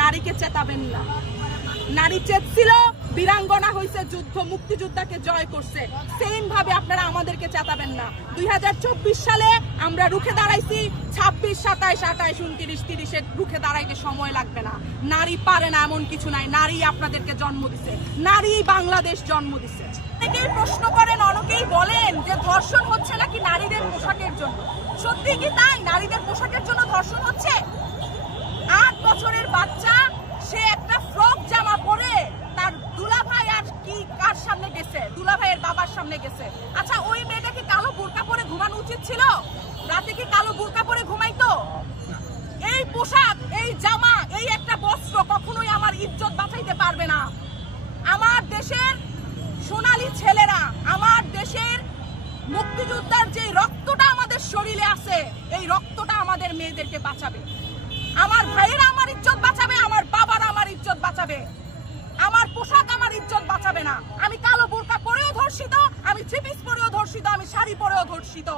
নারীকে চেতাবেন না নারী চেতছিল বীরাঙ্গনা হয়েছে যুদ্ধ মুক্তিযোদ্ধাকে জয় করছে সেম ভাবে আপনারা আমাদেরকে চেতাবেন না দুই সালে আমরা রুখে দাঁড়াইছি ছাব্বিশ সাতাইশ আঠাইশ উনত্রিশ তিরিশে রুখে দাঁড়াইতে সময় লাগবে না নারী পারে না এমন কিছু নাই নারী আপনাদেরকে জন্ম দিছে নারী বাংলাদেশ জন্ম দিছে অনেকেই প্রশ্ন করেন অনেকেই বলেন যে ধর্ষণ হচ্ছে নাকি নারীদের পোশাকের জন্য সত্যি কি তাই নারীদের পোশাকের জন্য ধর্ষণ সামনে গেছে আচ্ছা ওই মেয়েটা কি কালো বোরকা পরে ঘুমানো উচিত ছিল রাতে কি কালো বোরকা পরে ঘুমাইতো এই পোশাক এই জামা এই একটা বস্ত্র কখনোই আমার ইজ্জত বাঁচাইতে পারবে না আমার দেশের সোনালি ছেলেরা আমার দেশের মুক্তিযোদ্ধার যে রক্তটা আমাদের শরীরে আছে এই রক্তটা আমাদের মেয়েদেরকে বাঁচাবে আমার ভাইয়েরা আমার ইজ্জত বাঁচাবে আমার বাবারা আমার ইজ্জত বাঁচাবে আমার পোশাক আমার ইজ্জত বাঁচাবে না আমি কাল ধর্ষিত আমি থ্রিপিস পরেও ধর্ষিত আমি শাড়ি পরেও ধর্ষিত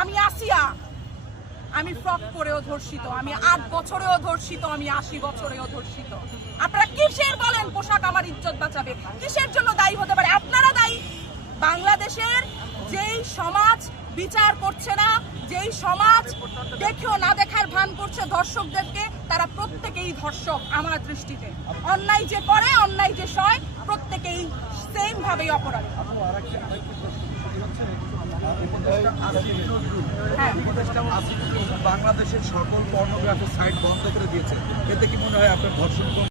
আমি আসিয়া আমি ফ্রক পরেও ধর্ষিত আমি আট বছরেও ধর্ষিত আমি আশি বছরেও ধর্ষিত আপনারা কিসের বলেন পোশাক আমার ইজ্জত বাঁচাবে কিসের জন্য দায়ী হতে পারে আপনারা দায়ী বাংলাদেশের যেই সমাজ বিচার করছে না যেই সমাজ দেখেও না দেখার ভান করছে ধর্ষকদেরকে তারা প্রত্যেকেই ধর্ষক আমার দৃষ্টিতে অন্যায় যে করে অন্যায় যে সব হ্যাঁ। বাংলাদেশের সকল পর্নোগ্রাফি সাইট বন্ধ করে দিয়েছে এতে কি মনে হয় আপনার ধর্ষণ